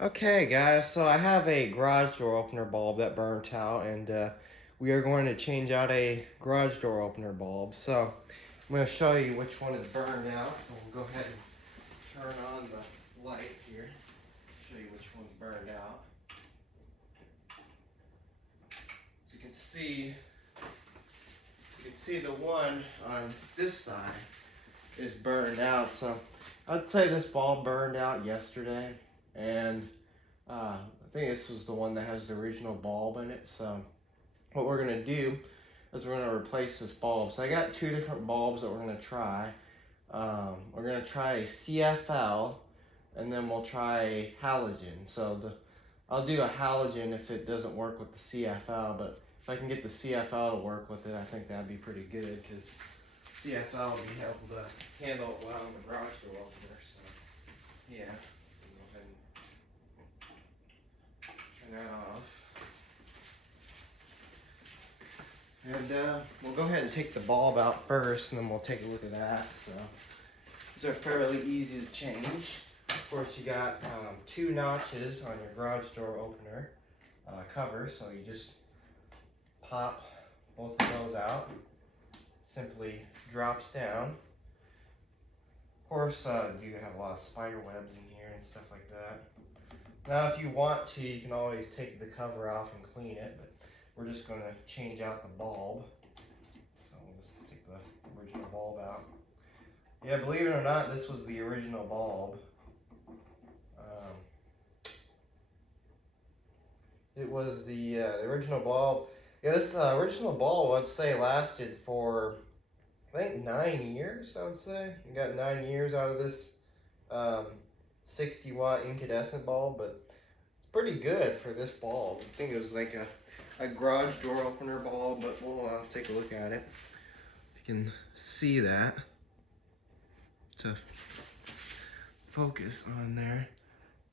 Okay, guys, so I have a garage door opener bulb that burnt out, and we are going to change out a garage door opener bulb. So I'm going to show you which one is burned out. So we'll go ahead and turn on the light here, show you which one's burned out. So you can see the one on this side is burned out. So I'd say this bulb burned out yesterday, and I think this was the one that has the original bulb in it. So what we're gonna do is we're gonna replace this bulb. So I got two different bulbs that we're gonna try. We're gonna try a CFL, and then we'll try a halogen. I'll do a halogen if it doesn't work with the CFL, but if I can get the CFL to work with it, I think that'd be pretty good, because CFL will be able to handle it well in the garage door opener. So yeah, go ahead and turn that off. And we'll go ahead and take the bulb out first, and then we'll take a look at that. So these are fairly easy to change. Of course, you got two notches on your garage door opener cover, so you just pop both of those out. Simply drops down. Of course, you have a lot of spider webs in here and stuff like that. Now, if you want to, you can always take the cover off and clean it, but we're just going to change out the bulb. So we'll just take the original bulb out. Yeah, believe it or not, this was the original bulb. It was the original bulb. Yeah, this original bulb, I'd say, lasted for, I think, 9 years, I would say. You got 9 years out of this 60 watt incandescent bulb, but it's pretty good for this bulb. I think it was like a garage door opener bulb, but we'll take a look at it. If you can see that. To focus on there.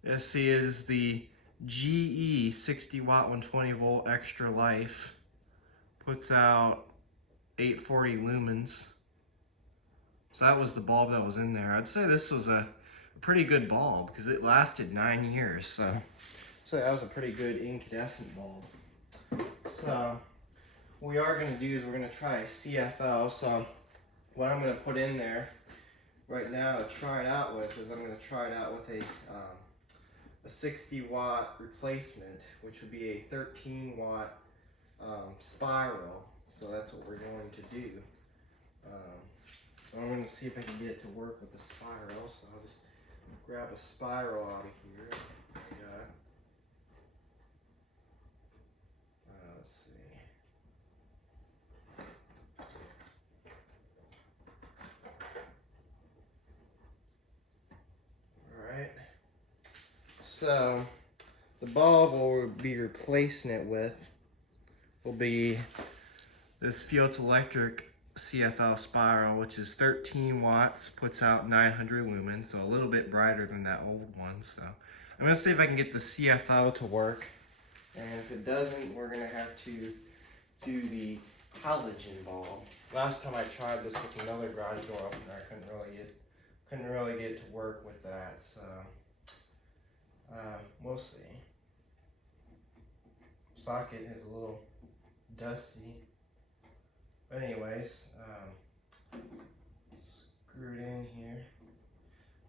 This see is the GE 60 watt 120 volt extra life. Puts out 840 lumens. So that was the bulb that was in there. I'd say this was a pretty good bulb because it lasted 9 years. So that was a pretty good incandescent bulb. So what we are going to do is we're going to try a CFL. So what I'm going to put in there right now to try it out with is I'm going to try it out with a 60 watt replacement, which would be a 13 watt spiral. So that's what we're going to do. So I'm going to see if I can get it to work with the spiral. So I'll just grab a spiral out of here. Let's see. Alright. So the bulb we'll be replacing it with will be this Field Electric CFL spiral, which is 13 watts, puts out 900 lumens, so a little bit brighter than that old one. So I'm going to see if I can get the CFL to work, and if it doesn't, we're going to have to do the halogen bulb. Last time I tried this with another garage door opener, I couldn't really get it to work with that. So we'll see. Socket is a little dusty. But anyways, screw it in here.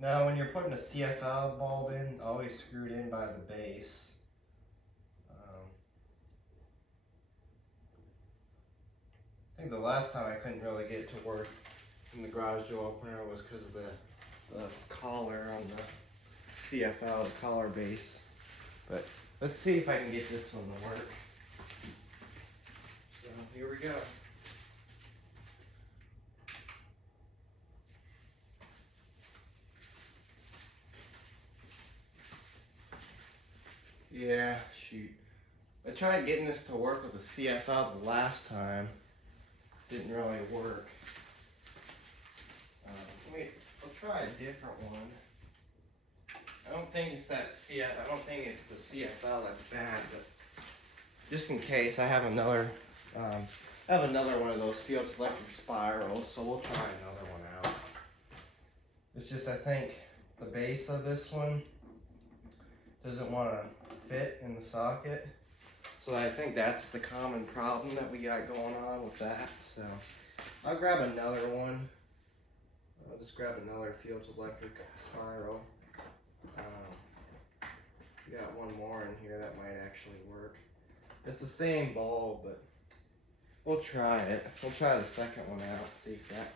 Now when you're putting a CFL bulb in, always screw it in by the base. I think the last time I couldn't really get it to work in the garage door opener was because of the collar on the CFL, the collar base. But let's see if I can get this one to work. So here we go. Yeah, shoot. I tried getting this to work with the CFL the last time. Didn't really work. I'll try a different one. I don't think it's the CFL that's bad, but just in case, I have another one of those Field Electric spirals, so we'll try another one out. It's just, I think the base of this one doesn't want to fit in the socket. So I think that's the common problem that we got going on with that. So I'll grab another one. I'll just grab another Fields Electric spiral. We got one more in here that might actually work. It's the same bulb, but we'll try it. We'll try the second one out, see if that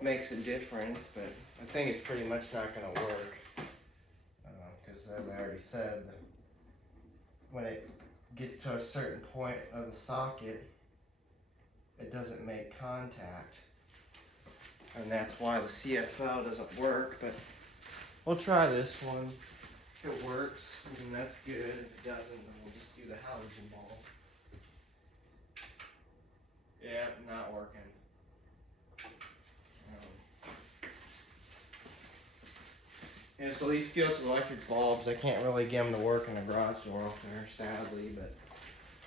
makes a difference, but I think it's pretty much not going to work. Because as I already said, when it gets to a certain point of the socket, it doesn't make contact. And that's why the CFL doesn't work, but we'll try this one. If it works, then that's good. If it doesn't, then we'll just do the halogen bulb. Yeah, not working. Yeah, so these Fields Electric bulbs, I can't really get them to work in a garage door opener, sadly, but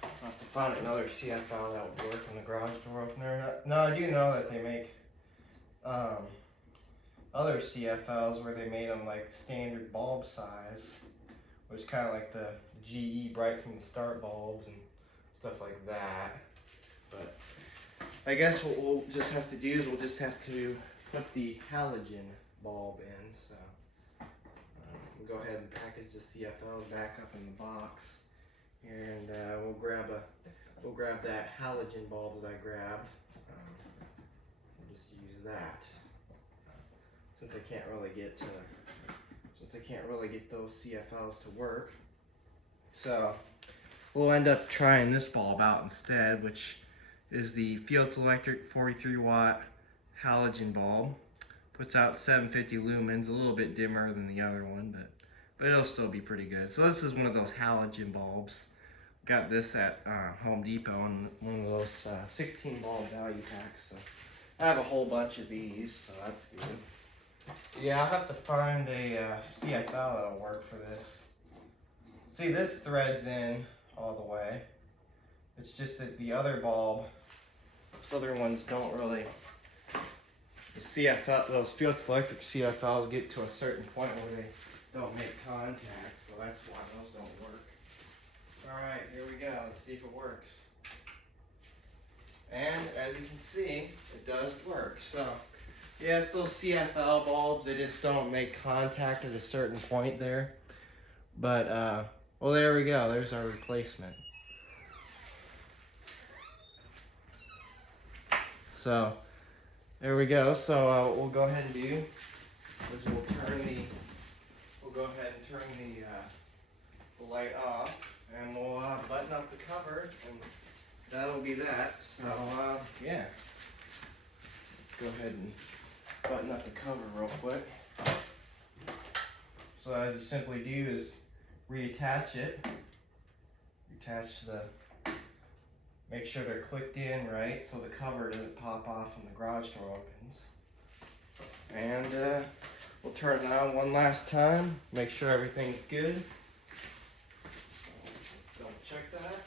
I'll have to find another CFL that would work in the garage door opener. No, I do know that they make other CFLs where they made them like standard bulb size, which is kind of like the GE Bright from the Start bulbs and stuff like that. But I guess what we'll just have to do is we'll just have to put the halogen bulb in. So we'll go ahead and package the CFLs back up in the box here, and we'll grab that halogen bulb that I grabbed. We'll just use that since I can't really get those CFLs to work. So we'll end up trying this bulb out instead, which is the Fields Electric 43 watt halogen bulb. Puts out 750 lumens, a little bit dimmer than the other one, but it'll still be pretty good. So this is one of those halogen bulbs. Got this at Home Depot in one of those 16 bulb value packs. So I have a whole bunch of these, so that's good. Yeah, I'll have to find a CFL that'll work for this. See, this threads in all the way. It's just that the other bulb, those other ones don't really. The CFL, those Fields Electric CFLs get to a certain point where they don't make contact, so that's why those don't work. Alright, here we go. Let's see if it works. And as you can see, it does work. So, yeah, it's those CFL bulbs. They just don't make contact at a certain point there. But, well, there we go. There's our replacement. So, there we go. So, what we'll go ahead and do is we'll go ahead and turn the light off, and we'll button up the cover, and that'll be that. So, yeah. Let's go ahead and button up the cover real quick. So, as you simply do is reattach it. Make sure they're clicked in right so the cover doesn't pop off when the garage door opens. And we'll turn it on one last time, make sure everything's good. Double check that.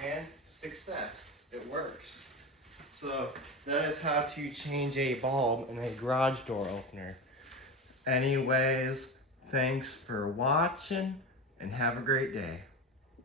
And success, it works. So that is how to change a bulb in a garage door opener. Anyways, thanks for watching and have a great day.